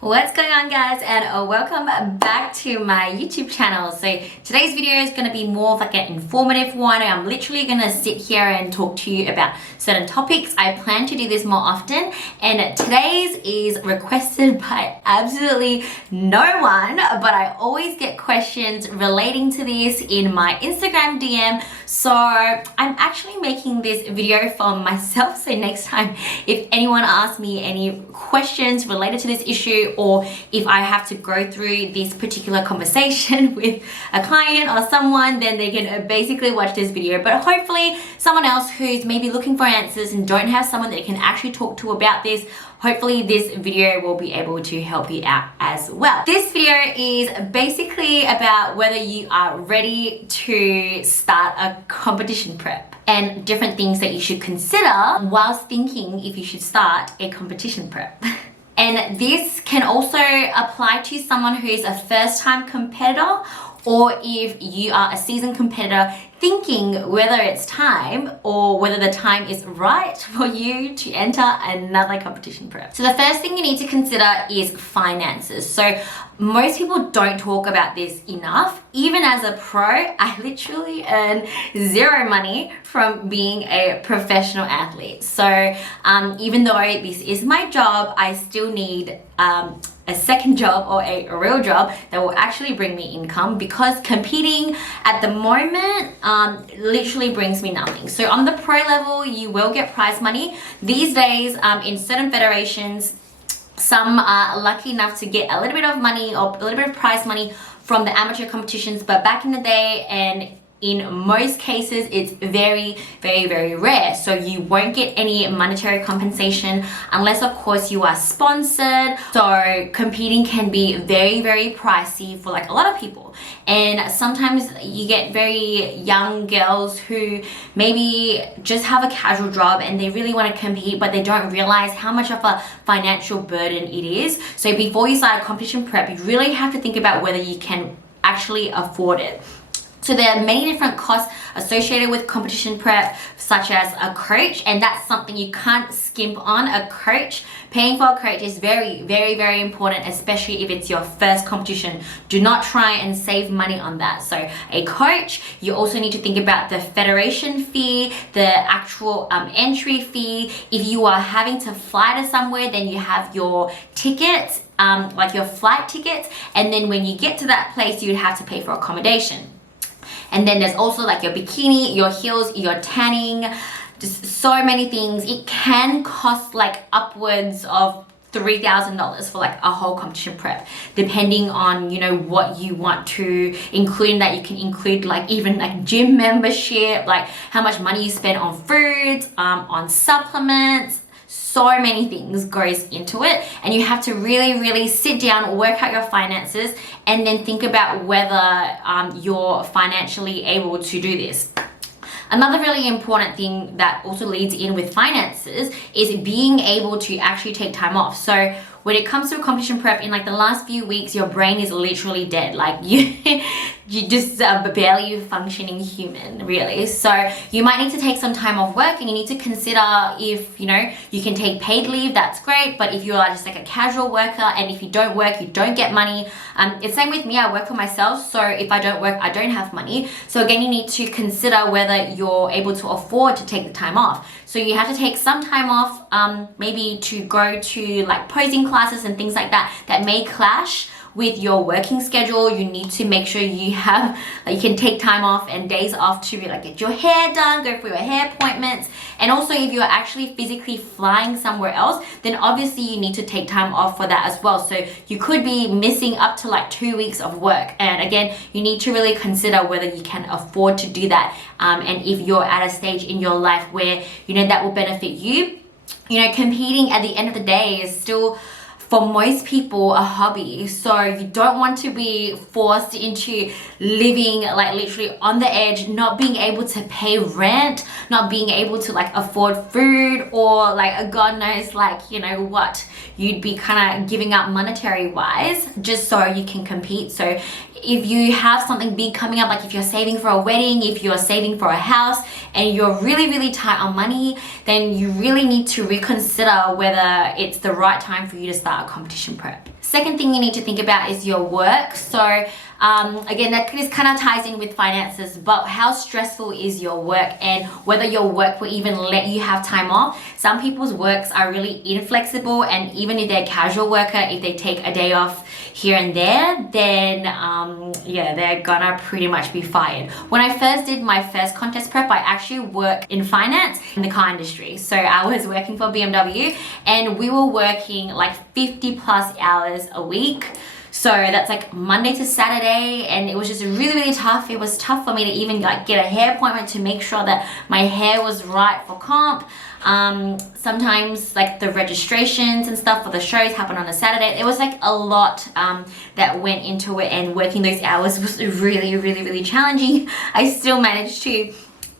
What's going on, guys, and welcome back to my YouTube channel. So today's video is going to be more of like an informative one. I'm literally going to sit here and talk to you about certain topics. I plan to do this more often, and today's is requested by absolutely no one, but I always get questions relating to this in my Instagram DM. So I'm actually making this video for myself, so next time if anyone asks me any questions related to this issue, or if I have to go through this particular conversation with a client or someone, then they can basically watch this video. But hopefully someone else who's maybe looking for answers and don't have someone that they can actually talk to about this, hopefully this video will be able to help you out as well. This video is basically about whether you are ready to start a competition prep and different things that you should consider whilst thinking if you should start a competition prep. And this can also apply to someone who is a first-time competitor, or if you are a seasoned competitor thinking whether it's time or whether the time is right for you to enter another competition prep. So the first thing you need to consider is finances. So most people don't talk about this enough. Even as a pro, I literally earn zero money from being a professional athlete. So even though this is my job, I still need a second job or a real job that will actually bring me income, because competing at the moment literally brings me nothing. So on the pro level, you will get prize money. These days in certain federations, some are lucky enough to get a little bit of money or a little bit of prize money from the amateur competitions, but back in the day, and in most cases, it's very, very, very rare. So you won't get any monetary compensation unless, of course, you are sponsored. So competing can be very, very pricey for like a lot of people. And sometimes you get very young girls who maybe just have a casual job and they really want to compete, but they don't realize how much of a financial burden it is. So before you start a competition prep, you really have to think about whether you can actually afford it. So there are many different costs associated with competition prep, such as a coach, and that's something you can't skimp on. A coach, paying for a coach is very, very, very important, especially if it's your first competition. Do not try and save money on that. So a coach, you also need to think about the federation fee, the actual entry fee. If you are having to fly to somewhere, then you have your tickets, like your flight tickets, and then when you get to that place, you'd have to pay for accommodation. And then there's also like your bikini, your heels, your tanning, just so many things. It can cost like upwards of $3,000 for like a whole competition prep, depending on, you know, what you want to include in that. You can include like even like gym membership, like how much money you spend on foods, on supplements. So many things goes into it, and you have to really, really sit down, work out your finances, and then think about whether you're financially able to do this. Another really important thing that also leads in with finances is being able to actually take time off. So when it comes to a competition prep, in like the last few weeks, your brain is literally dead. Like you just barely functioning human, really. So you might need to take some time off work, and you need to consider if, you know, you can take paid leave, that's great. But if you are just like a casual worker, and if you don't work, you don't get money. It's same with me, I work for myself. So if I don't work, I don't have money. So again, you need to consider whether you're able to afford to take the time off. So you have to take some time off, maybe to go to like posing classes and things like that, that may clash with your working schedule. You need to make sure you have, you can take time off and days off to like get your hair done, go for your hair appointments. And also if you're actually physically flying somewhere else, then obviously you need to take time off for that as well. So you could be missing up to like 2 weeks of work. And again, you need to really consider whether you can afford to do that. And if you're at a stage in your life where, you know, that will benefit you. You know, competing at the end of the day is still, for most people, a hobby. So you don't want to be forced into living like literally on the edge, not being able to pay rent, not being able to like afford food, or like God knows like, you know what, you'd be kind of giving up monetary wise just so you can compete. So if you have something big coming up, like if you're saving for a wedding, if you're saving for a house, and you're really tight on money, then you really need to reconsider whether it's the right time for you to start a competition prep. Second thing you need to think about is your work. So again, that just kind of ties in with finances, but how stressful is your work and whether your work will even let you have time off. Some people's works are really inflexible, and even if they're a casual worker, if they take a day off here and there, then yeah, they're gonna pretty much be fired. When I first did my first contest prep, I actually worked in finance in the car industry. So I was working for BMW, and we were working like 50+ hours a week. So that's like Monday to Saturday, and it was just really tough. It was tough for me to even like get a hair appointment to make sure that my hair was right for comp. Sometimes like the registrations and stuff for the shows happen on a Saturday. It was like a lot that went into it, and working those hours was really challenging. I still managed to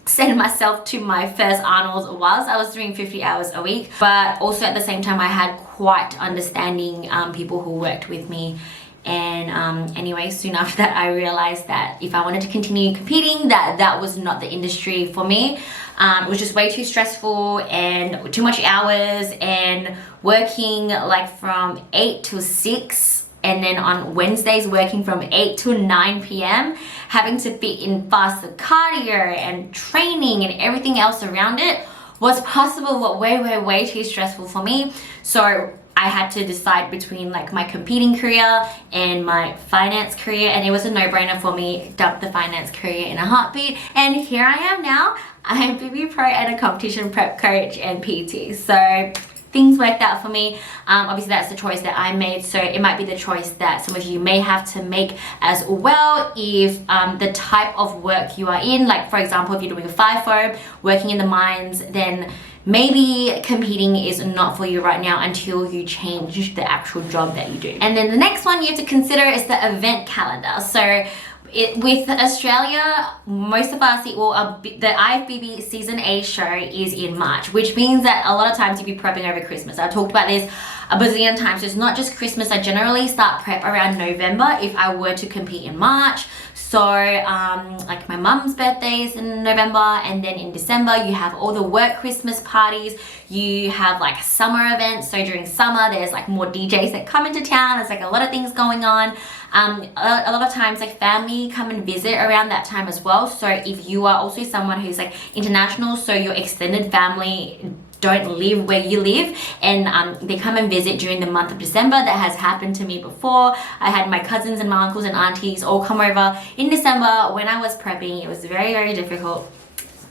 send myself to my first Arnold's whilst I was doing 50 hours a week, but also at the same time I had quite understanding people who worked with me. And anyway, soon after that I realized that if I wanted to continue competing, that was not the industry for me. It was just way too stressful and too much hours, and working like from 8 to 6, and then on Wednesdays working from 8 to 9 p.m, having to fit in faster cardio and training and everything else around it was possible, but way too stressful for me. So I had to decide between like my competing career and my finance career, and it was a no-brainer for me. Dump the finance career in a heartbeat, and here I am now. I'm IFBB Pro and a competition prep coach and PT. So things worked out for me. Obviously that's the choice that I made, so it might be the choice that some of you may have to make as well if the type of work you are in, like for example if you're doing a FIFO, working in the mines, then maybe competing is not for you right now until you change the actual job that you do. And then the next one you have to consider is the event calendar. So with Australia, most of us, the IFBB Season A show is in March, which means that a lot of times you'll be prepping over Christmas. I've talked about this a bazillion times. So it's not just Christmas. I generally start prep around November if I were to compete in March. So like my mum's birthday is in November, and then in December you have all the work Christmas parties. You have like summer events. So during summer there's like more DJs that come into town. There's like a lot of things going on. A lot of times like family come and visit around that time as well. So if you are also someone who's like international, so your extended family don't live where you live, and they come and visit during the month of December. That has happened to me before. I had my cousins and my uncles and aunties all come over in December when I was prepping. It was very difficult.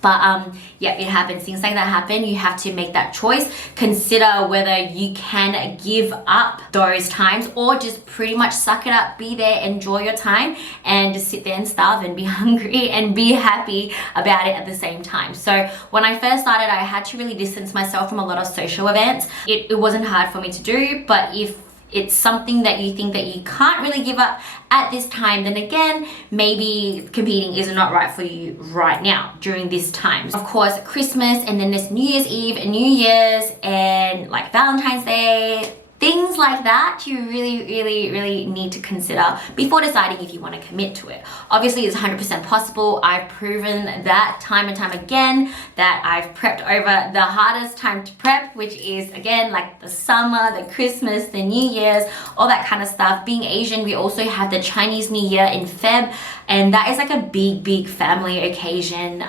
But yeah, it happens. Things like that happen. You have to make that choice. Consider whether you can give up those times or just pretty much suck it up, be there, enjoy your time, and just sit there and starve and be hungry and be happy about it at the same time. So when I first started, I had to really distance myself from a lot of social events. It wasn't hard for me to do, but if it's something that you think that you can't really give up at this time, then again, maybe competing is not right for you right now during this time. Of course, Christmas, and then there's New Year's Eve and New Year's and like Valentine's Day, things like that you really need to consider before deciding if you want to commit to it. Obviously it's 100% possible. I've proven that time and time again, that I've prepped over the hardest time to prep, which is again like the summer, the Christmas, the New Year's, all that kind of stuff. Being Asian, we also have the Chinese New Year in Feb, and that is like a big family occasion.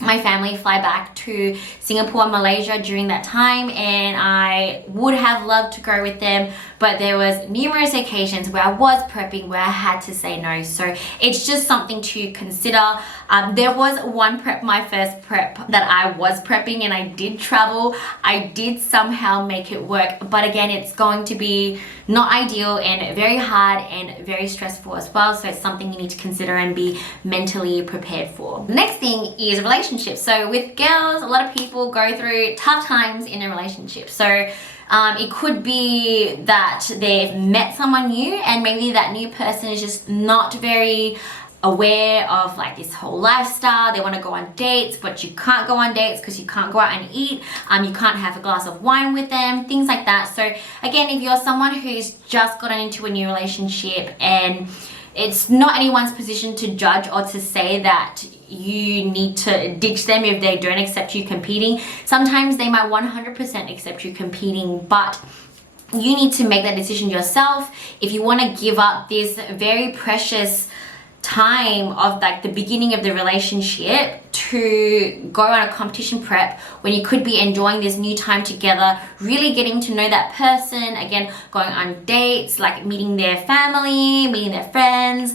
My family fly back to Singapore and Malaysia during that time, and I would have loved to go with them, but there was numerous occasions where I was prepping where I had to say no. So it's just something to consider. There was one prep, my first prep, that I was prepping and I did travel. I did somehow make it work, but again, it's going to be not ideal and very hard and very stressful as well. So it's something you need to consider and be mentally prepared for. The next thing is relationships. So with girls, a lot of people go through tough times in a relationship. So it could be that they've met someone new, and maybe that new person is just not very aware of like this whole lifestyle. They want to go on dates, but you can't go on dates because you can't go out and eat. You can't have a glass of wine with them, things like that. So again, if you're someone who's just gotten into a new relationship and it's not anyone's position to judge or to say that you need to ditch them if they don't accept you competing. Sometimes they might 100% accept you competing, but you need to make that decision yourself. If you want to give up this very precious time of like the beginning of the relationship to go on a competition prep when you could be enjoying this new time together, really getting to know that person, again, going on dates, like meeting their family, meeting their friends,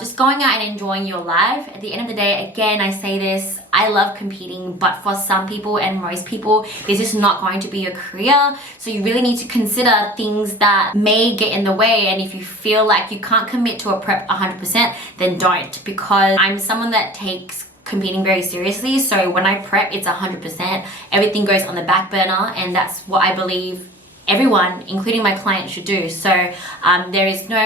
just going out and enjoying your life. At the end of the day, again, I say this, I love competing, but for some people and most people, this is not going to be a career. So you really need to consider things that may get in the way. And if you feel like you can't commit to a prep 100%, then don't, because I'm someone that takes competing very seriously. So when I prep, it's 100%. Everything goes on the back burner, and that's what I believe everyone, including my clients, should do. So there is no,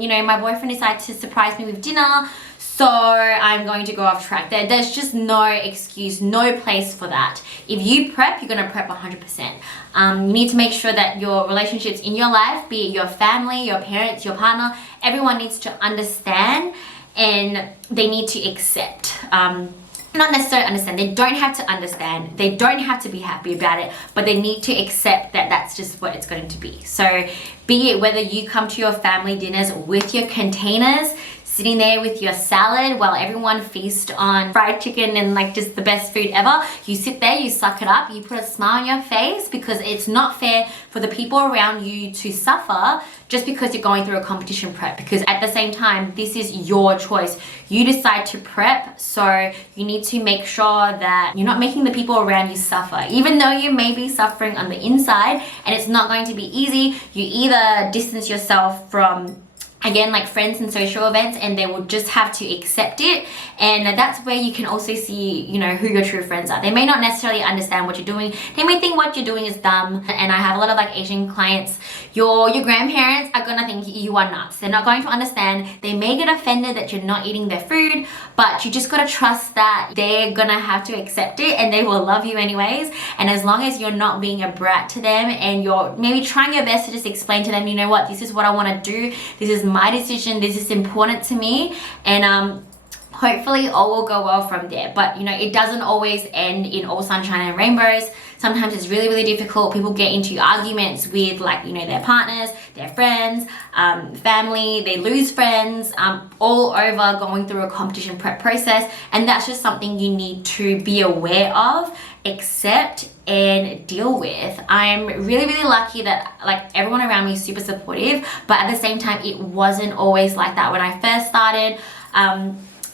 you know, my boyfriend decided to surprise me with dinner, so I'm going to go off track. There's just no excuse, no place for that. If you prep, you're going to prep 100%. You need to make sure that your relationships in your life, be it your family, your parents, your partner, everyone needs to understand, and they need to accept. Not necessarily understand, they don't have to understand, they don't have to be happy about it, but they need to accept that that's just what it's going to be. So be it whether you come to your family dinners with your containers, sitting there with your salad while everyone feast on fried chicken and like just the best food ever, you sit there, you suck it up, you put a smile on your face, because it's not fair for the people around you to suffer just because you're going through a competition prep. Because at the same time, this is your choice. You decide to prep, so you need to make sure that you're not making the people around you suffer. Even though you may be suffering on the inside and it's not going to be easy, you either distance yourself from, again, like friends and social events, and they will just have to accept it. And that's where you can also see, you know, who your true friends are. They may not necessarily understand what you're doing. They may think what you're doing is dumb. And I have a lot of like Asian clients. Your grandparents are gonna think you are nuts. They're not going to understand. They may get offended that you're not eating their food, but you just gotta trust that they're gonna have to accept it, and they will love you anyways. And as long as you're not being a brat to them, and you're maybe trying your best to just explain to them, you know what, this is what I wanna do. This is my decision, this is important to me, and hopefully all will go well from there. But you know, it doesn't always end in all sunshine and rainbows. Sometimes it's really, really difficult. People get into arguments with, like, you know, their partners, their friends, family, they lose friends, all over going through a competition prep process. And that's just something you need to be aware of, accept, and deal with. I'm really, really lucky that like everyone around me is super supportive, but at the same time, it wasn't always like that. When I first started,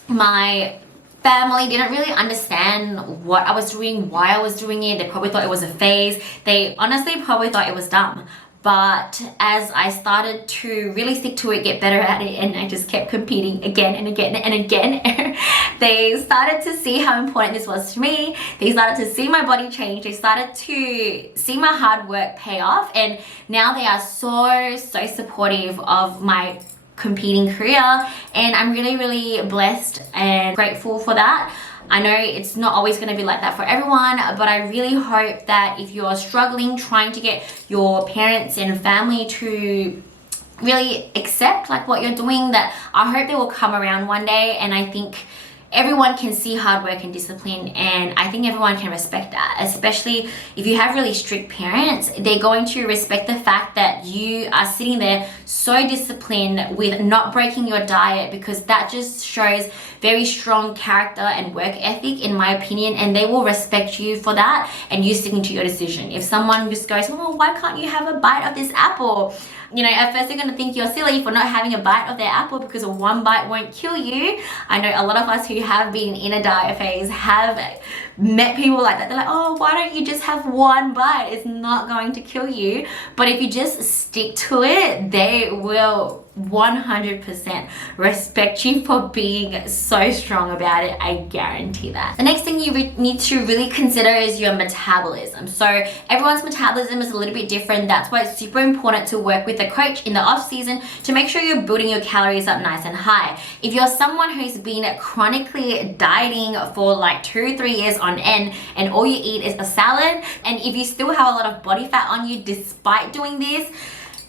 my family didn't really understand what I was doing, why I was doing it. They probably thought it was a phase. They honestly probably thought it was dumb. But as I started to really stick to it, get better at it, and I just kept competing again and again and again, they started to see how important this was to me. They started to see my body change. They started to see my hard work pay off. And now they are so supportive of my competing career, and I'm really, really blessed and grateful for that. I know it's not always going to be like that for everyone, but I really hope that if you're struggling trying to get your parents and family to really accept like what you're doing, that I hope they will come around one day. And I think everyone can see hard work and discipline, and I think everyone can respect that. Especially if you have really strict parents, they're going to respect the fact that you are sitting there so disciplined with not breaking your diet, because that just shows very strong character and work ethic, in my opinion, and they will respect you for that and you sticking to your decision. If someone just goes, oh, why can't you have a bite of this apple? You know, at first they're going to think you're silly for not having a bite of their apple, because one bite won't kill you. I know a lot of us who have been in a diet phase have met people like that. They're like, oh, why don't you just have one bite? It's not going to kill you. But if you just stick to it, they will 100% respect you for being so strong about it. I guarantee that. The next thing you need to really consider is your metabolism. So everyone's metabolism is a little bit different. That's why it's super important to work with a coach in the off season to make sure you're building your calories up nice and high. If you're someone who's been chronically dieting for like 2-3 years on end, and all you eat is a salad, and if you still have a lot of body fat on you despite doing this,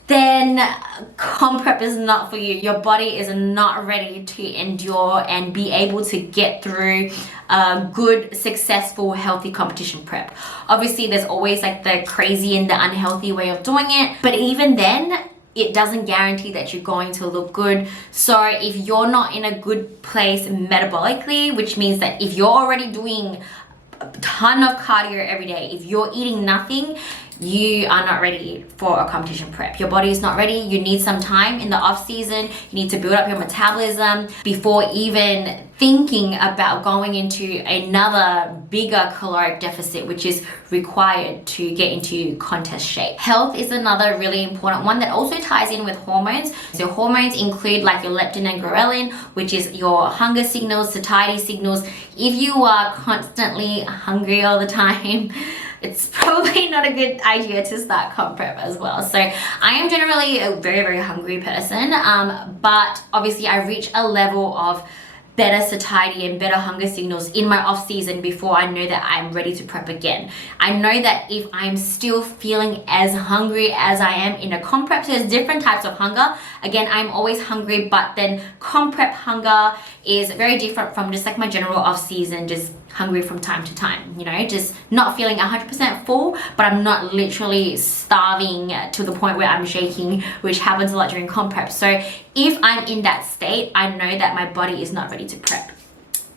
then comp prep is not for you. Your body is not ready to endure and be able to get through a good, successful, healthy competition prep. Obviously, there's always like the crazy and the unhealthy way of doing it, but even then, it doesn't guarantee that you're going to look good. So if you're not in a good place metabolically, which means that if you're already doing a ton of cardio every day, if you're eating nothing, you are not ready for a competition prep. Your body is not ready. You need some time in the off season. You need to build up your metabolism before even thinking about going into another bigger caloric deficit, which is required to get into contest shape. Health is another really important one that also ties in with hormones. So hormones include like your leptin and ghrelin, which is your hunger signals, satiety signals. If you are constantly hungry all the time, it's probably not a good idea to start comp prep as well. So I am generally a very, very hungry person, but obviously I reach a level of better satiety and better hunger signals in my off season before I know that I'm ready to prep again. I know that if I'm still feeling as hungry as I am in a comp prep, so there's different types of hunger. Again, I'm always hungry, but then comp prep hunger is very different from just like my general off season, just hungry from time to time, you know, just not feeling 100% full, but I'm not literally starving to the point where I'm shaking, which happens a lot during comp prep. So if I'm in that state, I know that my body is not ready to prep.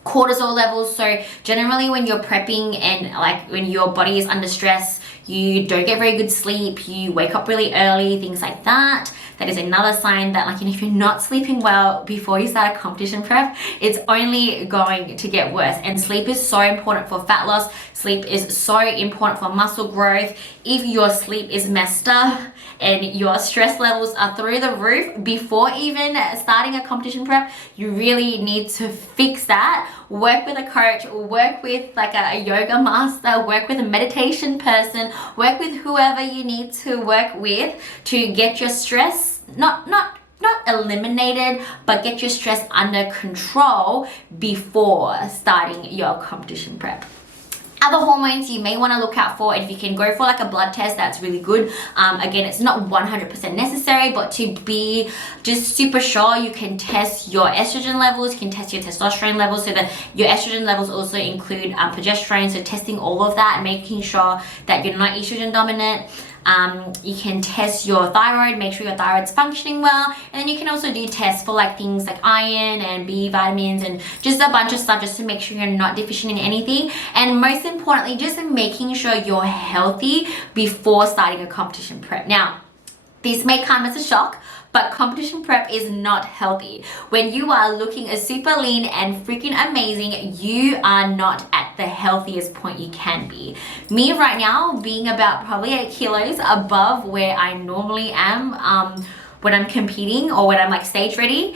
Cortisol levels, so generally when you're prepping and like when your body is under stress, you don't get very good sleep, you wake up really early, things like that. That is another sign that, like, you know, if you're not sleeping well before you start a competition prep, it's only going to get worse. And sleep is so important for fat loss. Sleep is so important for muscle growth. If your sleep is messed up and your stress levels are through the roof before even starting a competition prep, you really need to fix that. Work with a coach, work with like a yoga master, work with a meditation person, work with whoever you need to work with to get your stress not eliminated, but get your stress under control before starting your competition prep. Other hormones you may want to look out for, if you can go for like a blood test, that's really good. Again, it's not 100% necessary, but to be just super sure, you can test your estrogen levels, you can test your testosterone levels, so that your estrogen levels also include progesterone, so testing all of that and making sure that you're not estrogen dominant. You can test your thyroid, make sure your thyroid's functioning well, and then you can also do tests for like things like iron and B vitamins and just a bunch of stuff just to make sure you're not deficient in anything. And most importantly, just making sure you're healthy before starting a competition prep. Now, this may come as a shock, but competition prep is not healthy. When you are looking super lean and freaking amazing, you are not at the healthiest point you can be. Me right now, being about probably 8 kilos above where I normally am when I'm competing or when I'm like stage ready,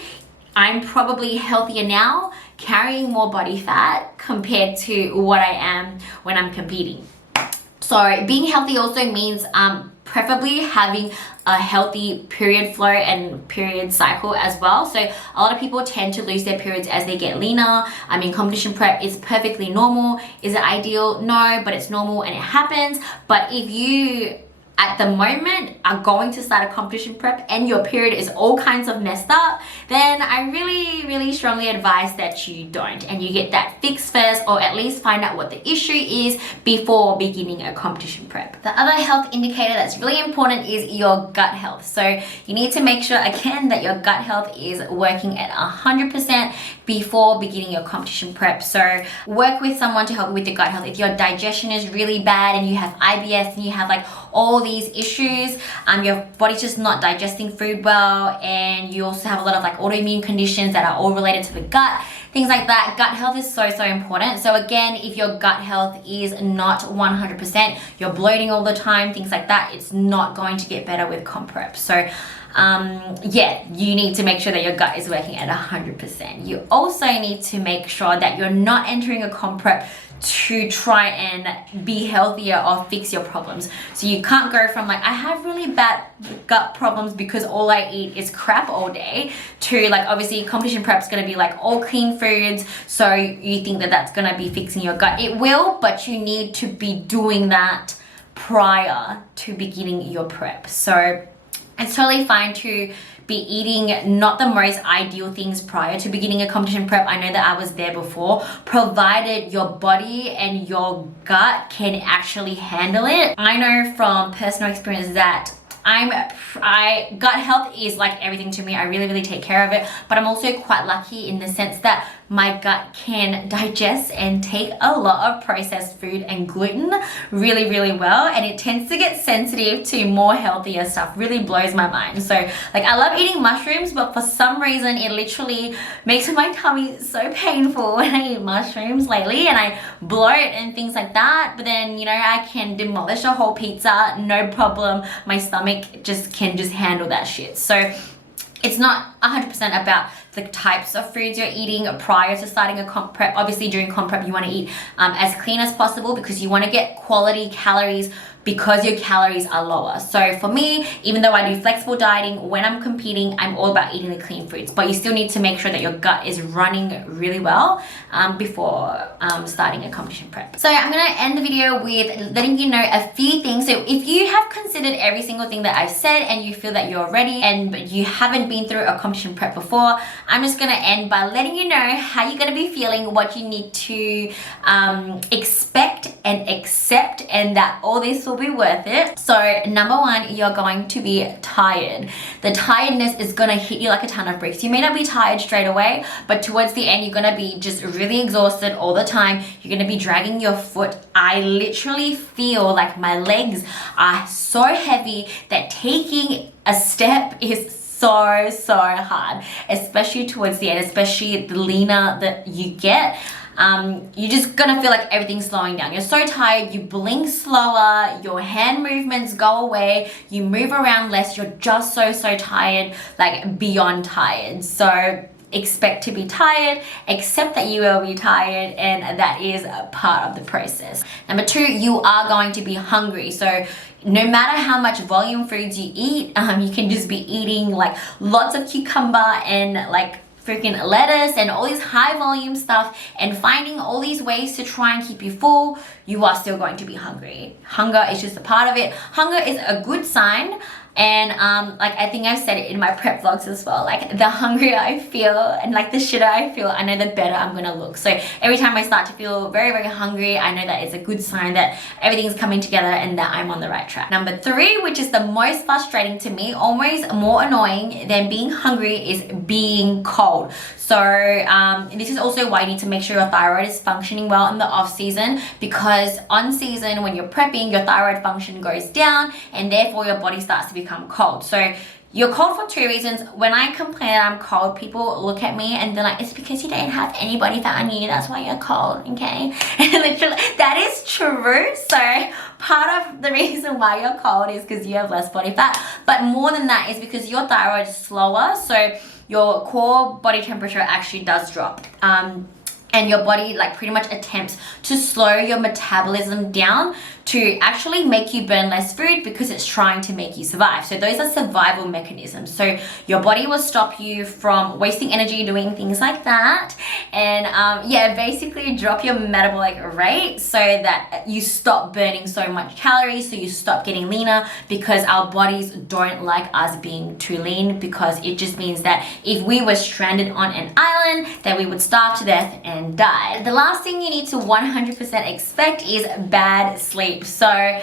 I'm probably healthier now, carrying more body fat compared to what I am when I'm competing. So being healthy also means preferably having a healthy period flow and period cycle as well. So a lot of people tend to lose their periods as they get leaner. I mean, competition prep is perfectly normal. Is it ideal? No, but it's normal and it happens. But if you at the moment are going to start a competition prep and your period is all kinds of messed up, then I really strongly advise that you don't, and you get that fixed first, or at least find out what the issue is before beginning a competition prep. The other health indicator that's really important is your gut health. So you need to make sure again that your gut health is working at 100% before beginning your competition prep. So work with someone to help you with your gut health. If your digestion is really bad and you have IBS and you have like all these issues, your body's just not digesting food well, and you also have a lot of like autoimmune conditions that are all related to the gut, things like that. Gut health is so important. So again, if your gut health is not 100%, you're bloating all the time, things like that, it's not going to get better with comp prep. So yeah, you need to make sure that your gut is working at 100%. You also need to make sure that you're not entering a comp prep to try and be healthier or fix your problems. So you can't go from like, I have really bad gut problems because all I eat is crap all day, to like, obviously competition prep's gonna be like all clean foods, so you think that that's gonna be fixing your gut. It will, but you need to be doing that prior to beginning your prep. So It's totally fine to be eating not the most ideal things prior to beginning a competition prep. I know that I was there before, provided your body and your gut can actually handle it. I know from personal experience that gut health is like everything to me. I really take care of it, but I'm also quite lucky in the sense that my gut can digest and take a lot of processed food and gluten really well, and it tends to get sensitive to more healthier stuff. Really blows my mind. So like, I love eating mushrooms, but for some reason it literally makes my tummy so painful when I eat mushrooms lately, and I bloat and things like that. But then, you know, I can demolish a whole pizza, no problem. My stomach can just handle that shit. So it's not 100% about the types of foods you're eating prior to starting a comp prep. Obviously, during comp prep, you want to eat as clean as possible because you want to get quality calories because your calories are lower. So for me, even though I do flexible dieting, when I'm competing, I'm all about eating the clean foods, but you still need to make sure that your gut is running really well before starting a competition prep. So I'm gonna end the video with letting you know a few things. So if you have considered every single thing that I've said and you feel that you're ready and you haven't been through a competition prep before, I'm just gonna end by letting you know how you're gonna be feeling, what you need to expect and accept, and that all this will be worth it. So number one, you're going to be tired. The tiredness is gonna hit you like a ton of bricks. You may not be tired straight away, but towards the end, you're gonna be just really exhausted all the time. You're gonna be dragging your foot. I literally feel like my legs are so heavy that taking a step is so hard, especially towards the end, especially the leaner that you get. You're just gonna feel like everything's slowing down. You're so tired, you blink slower, your hand movements go away, you move around less, you're just so tired, like beyond tired. So expect to be tired, accept that you will be tired, and that is a part of the process. Number two, you are going to be hungry. So no matter how much volume foods you eat, you can just be eating like lots of cucumber and like freaking lettuce and all this high volume stuff and finding all these ways to try and keep you full, you are still going to be hungry. Hunger is just a part of it. Hunger is a good sign. And like I think I've said it in my prep vlogs as well, like the hungrier I feel and like the shitter I feel, I know the better I'm gonna look. So every time I start to feel very hungry, I know that it's a good sign that everything's coming together and that I'm on the right track. Number three, which is the most frustrating to me, almost more annoying than being hungry, is being cold. So this is also why you need to make sure your thyroid is functioning well in the off season, because on season when you're prepping, your thyroid function goes down and therefore your body starts to become cold. So you're cold for two reasons. When I complain that I'm cold, people look at me and they're like, it's because you don't have any body fat on you, that's why you're cold, okay? And literally, that is true. So part of the reason why you're cold is because you have less body fat, but more than that is because your thyroid is slower, so your core body temperature actually does drop. And your body like pretty much attempts to slow your metabolism down to actually make you burn less food because it's trying to make you survive. So those are survival mechanisms. So your body will stop you from wasting energy doing things like that, and yeah, basically drop your metabolic rate so that you stop burning so much calories, so you stop getting leaner, because our bodies don't like us being too lean, because it just means that if we were stranded on an island, then we would starve to death and die. The last thing you need to 100% expect is bad sleep. So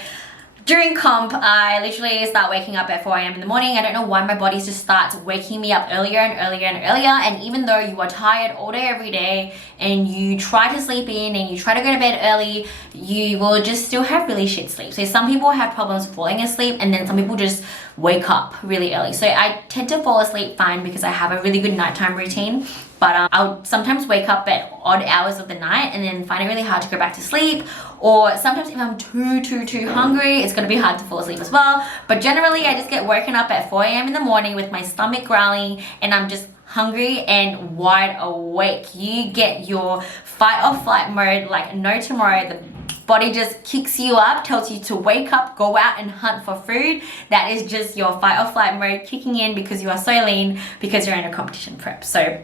during comp, I literally start waking up at 4 a.m. in the morning. I don't know why my body just starts waking me up earlier and earlier and earlier. And even though you are tired all day, every day, and you try to sleep in and you try to go to bed early, you will just still have really shit sleep. So some people have problems falling asleep, and then some people just wake up really early. So I tend to fall asleep fine because I have a really good nighttime routine. But I'll sometimes wake up at odd hours of the night and then find it really hard to go back to sleep. Or sometimes if I'm too hungry, it's gonna be hard to fall asleep as well. But generally, I just get woken up at 4 a.m. in the morning with my stomach growling, and I'm just hungry and wide awake. You get your fight or flight mode like no tomorrow. The body just kicks you up, tells you to wake up, go out and hunt for food. That is just your fight or flight mode kicking in because you are so lean, because you're in a competition prep. So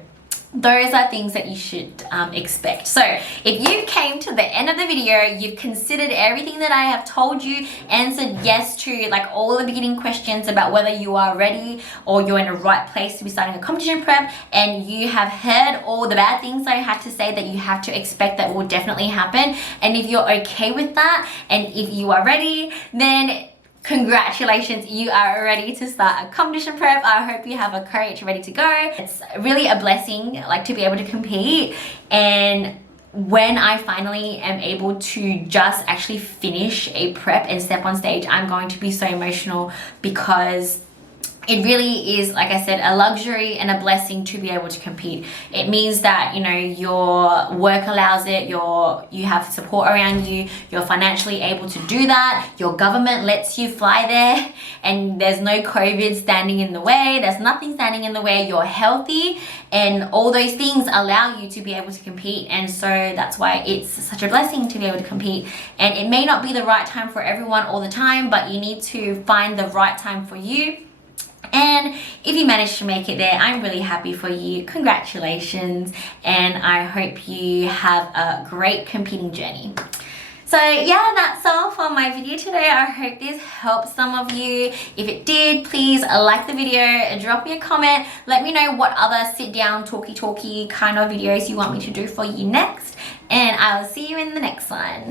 those are things that you should expect. So if you came to the end of the video, you've considered everything that I have told you, answered yes to like all the beginning questions about whether you are ready or you're in the right place to be starting a competition prep, and you have heard all the bad things I had to say that you have to expect that will definitely happen, and if you're okay with that and if you are ready, then congratulations, you are ready to start a competition prep. I hope you have a coach ready to go. It's really a blessing like to be able to compete, and when I finally am able to just actually finish a prep and step on stage, I'm going to be so emotional, because it really is, like I said, a luxury and a blessing to be able to compete. It means that, you know, your work allows it, you have support around you, you're financially able to do that, your government lets you fly there, and there's no COVID standing in the way, there's nothing standing in the way, you're healthy, and all those things allow you to be able to compete. And so that's why it's such a blessing to be able to compete. And it may not be the right time for everyone all the time, but you need to find the right time for you. And if you manage to make it there, I'm really happy for you. Congratulations, and I hope you have a great competing journey. So yeah, that's all for my video today. I hope this helped some of you. If it did, please like the video, drop me a comment, let me know what other sit down talky kind of videos you want me to do for you next, and I'll see you in the next one.